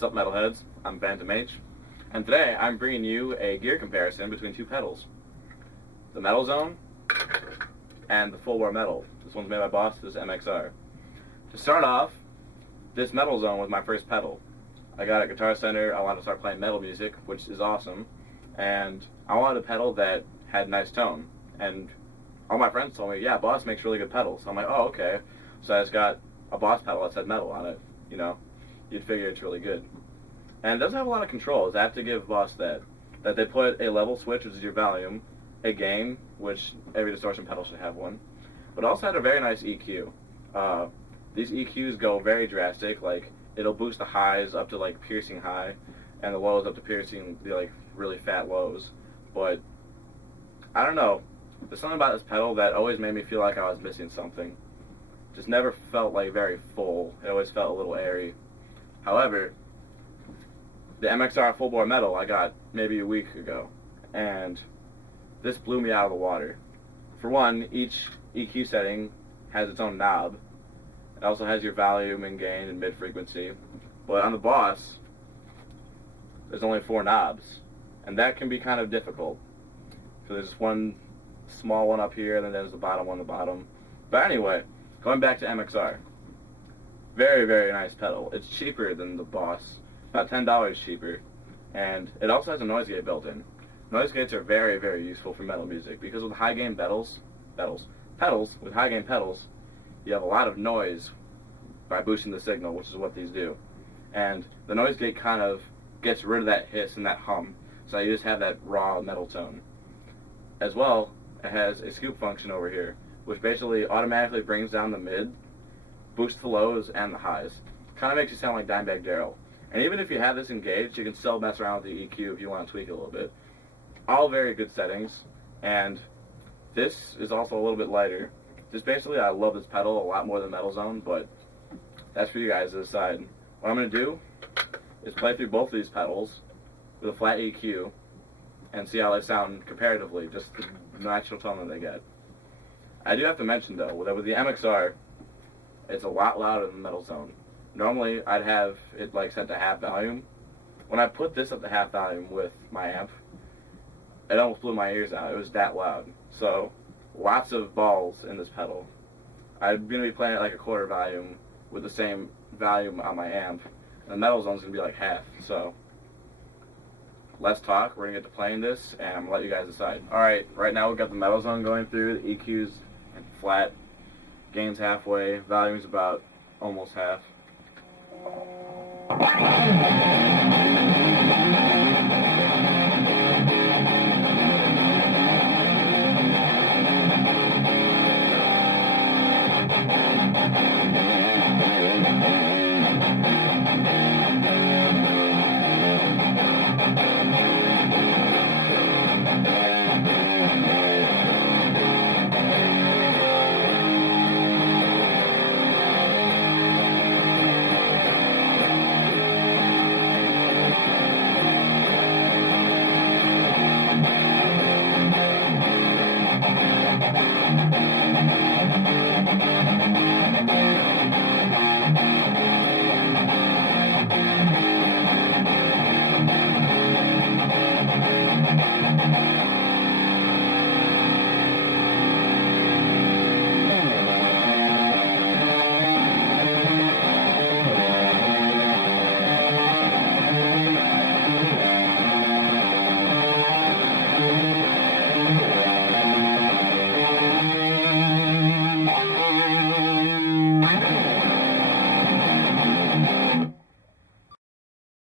What's up, metalheads? I'm PhantomH, and today I'm bringing you a gear comparison between two pedals, the Metalzone and the Fullbore Metal. This one's made by Boss, this is MXR. To start off, this Metalzone was my first pedal. I got at Guitar Center, I wanted to start playing metal music, which is awesome, and I wanted a pedal that had nice tone, and all my friends told me, yeah, Boss makes really good pedals. I'm like, oh, okay. So I just got a Boss pedal that said metal on it, you know. You'd figure it's really good. And it doesn't have a lot of controls. I have to give Boss that they put a level switch, which is your volume, a gain, which every distortion pedal should have one, but also had a very nice EQ. These EQs go very drastic, like it'll boost the highs up to like piercing high, and the lows up to piercing the like really fat lows. But I don't know, there's something about this pedal that always made me feel like I was missing something. Just never felt like very full. It always felt a little airy. However, the MXR Fullbore Metal I got maybe a week ago, and this blew me out of the water. For one, each EQ setting has its own knob. It also has your volume and gain and mid-frequency. But on the Boss, there's only 4 knobs, and that can be kind of difficult. So there's one small one up here, and then there's the bottom one on the bottom. But anyway, going back to MXR. Very, very nice pedal. It's cheaper than the Boss, about $10 cheaper, and it also has a noise gate built in. Noise gates are very, very useful for metal music because with high gain pedals, with high gain pedals, you have a lot of noise by boosting the signal, which is what these do. And the noise gate kind of gets rid of that hiss and that hum, so you just have that raw metal tone. As well, it has a scoop function over here, which basically automatically brings down the mid, boosts the lows and the highs. Kind of makes you sound like Dimebag Darrell. And even if you have this engaged, you can still mess around with the EQ if you want to tweak it a little bit. All very good settings, and this is also a little bit lighter. Just basically, I love this pedal a lot more than Metalzone, but that's for you guys to decide. What I'm going to do is play through both of these pedals with a flat EQ and see how they sound comparatively, just the natural tone that they get. I do have to mention, though, that with the MXR, it's a lot louder than Metalzone. Normally, I'd have it like set to half volume. When I put this up to half volume with my amp, it almost blew my ears out. It was that loud. So, lots of balls in this pedal. I'm going to be playing it like a quarter volume with the same volume on my amp, and the Metalzone's going to be like half. So, let's talk. We're going to get to playing this, and I'm going to let you guys decide. Alright, right now we've got the Metalzone going through, the EQ's flat, gain's halfway, volume's about almost half.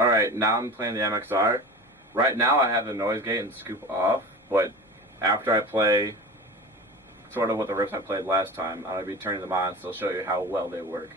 Alright, now I'm playing the MXR. Right now I have the noise gate and scoop off, but after I play sort of what the riffs I played last time, I'm going to be turning them on, so I'll show you how well they work.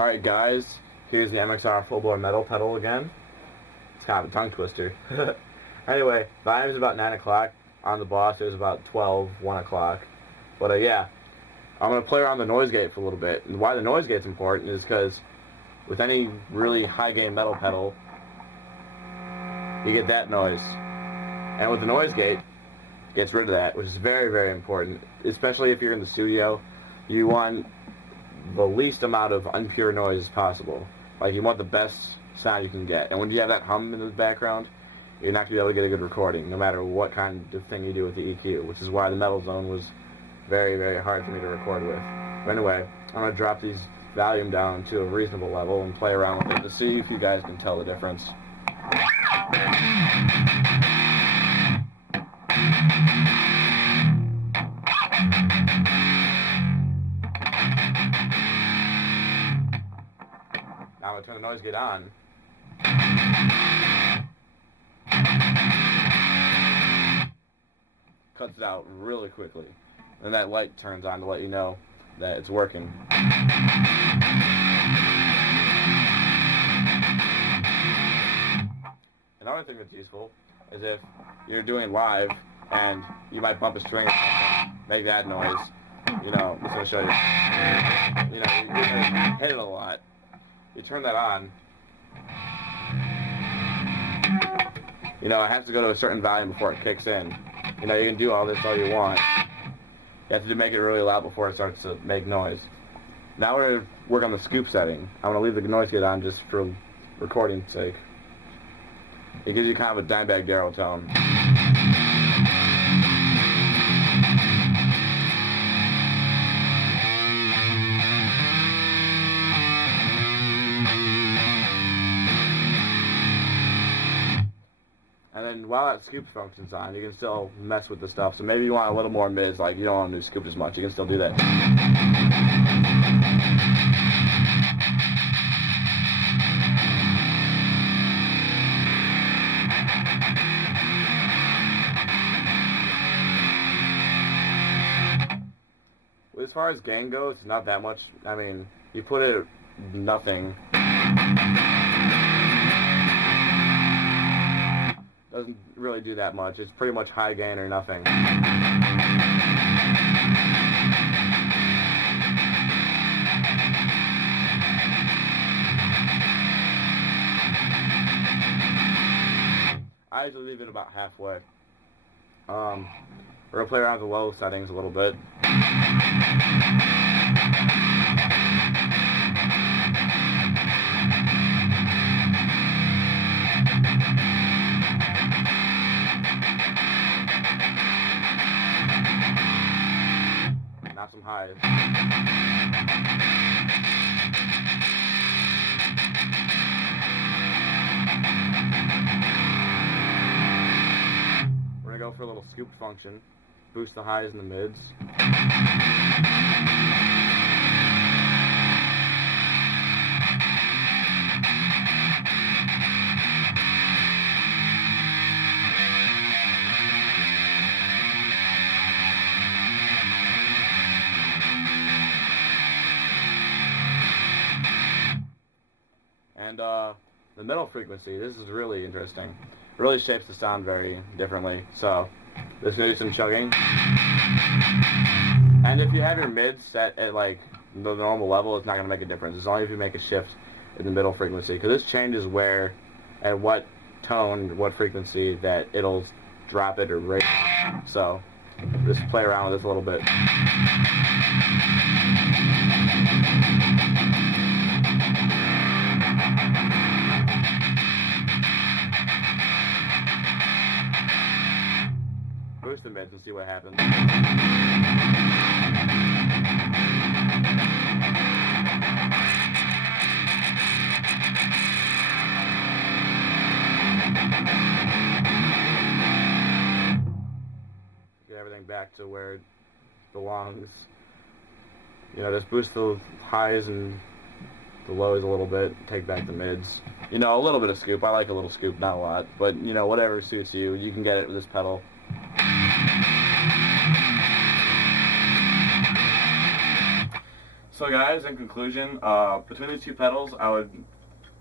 Alright guys, here's the MXR Fullbore metal pedal again. It's kind of a tongue twister. Anyway, volume's about 9 o'clock. On the Boss it was about 12, 1 o'clock. But yeah, I'm going to play around the noise gate for a little bit. And why the noise gate's important is because with any really high gain metal pedal, you get that noise. And with the noise gate, it gets rid of that, which is very, very important. Especially if you're in the studio, you want the least amount of unpure noise as possible. Like, you want the best sound you can get. And when you have that hum in the background, you're not going to be able to get a good recording, no matter what kind of thing you do with the EQ, which is why the Metalzone was very, very hard for me to record with. But anyway, I'm going to drop these volume down to a reasonable level and play around with it to see if you guys can tell the difference. Now I'm going to turn the noise gate on. Cuts it out really quickly. And that light turns on to let you know that it's working. Another thing that's useful is if you're doing live and you might bump a string or something, make that noise. You know, I'm just going to show you. You know, you're going to hit it a lot. You turn that on. You know, it has to go to a certain volume before it kicks in. You know, you can do all this all you want. You have to make it really loud before it starts to make noise. Now we're going to work on the scoop setting. I'm going to leave the noise gate on just for recording's sake. It gives you kind of a Dimebag Darrow tone. And then while that scoop function's on, you can still mess with the stuff. So maybe you want a little more mids, like you don't want to scoop as much. You can still do that. As far as gain goes, it's not that much. I mean, you put it at nothing. Doesn't really do that much. It's pretty much high gain or nothing. I usually leave it about halfway. We're going to play around with the low settings a little bit. Not some highs. We're going to go for a little scoop function. Boost the highs and the mids. And the middle frequency, this is really interesting. It really shapes the sound very differently. So let's do some chugging. And if you have your mids set at like the normal level, it's not going to make a difference. As long as you make a shift in the middle frequency. Because this changes where and what tone, what frequency that it'll drop it or raise it. So just play around with this a little bit. Boost the mids and see what happens. Get everything back to where it belongs. You know, just boost the highs and the lows a little bit, take back the mids. You know, a little bit of scoop. I like a little scoop, not a lot. But, you know, whatever suits you, you can get it with this pedal. So guys, in conclusion, between these two pedals,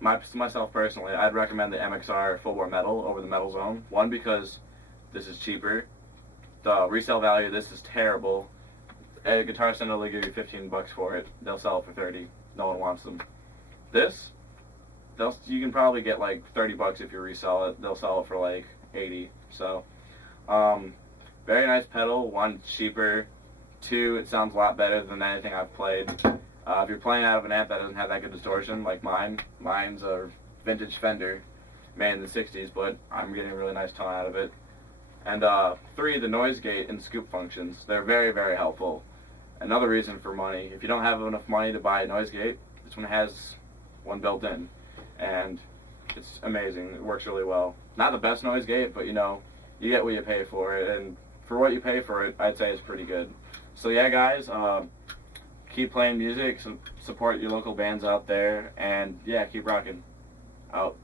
myself personally, I'd recommend the MXR Fullbore Metal over the Metalzone. One, because this is cheaper. The resale value of this is terrible. A Guitar Center will give you $15 for it. They'll sell it for 30. No one wants them. This, you can probably get like $30 if you resell it. They'll sell it for like 80. So, very nice pedal. One, cheaper. Two, it sounds a lot better than anything I've played. If you're playing out of an amp that doesn't have that good distortion, like mine's a vintage Fender, made in the 60s, but I'm getting a really nice tone out of it. And three, the noise gate and scoop functions. They're very, very helpful. Another reason for money, if you don't have enough money to buy a noise gate, this one has one built in. And it's amazing. It works really well. Not the best noise gate, but you know, you get what you pay for it. And for what you pay for it, I'd say it's pretty good. So yeah, guys, keep playing music, support your local bands out there, and yeah, keep rocking. Out.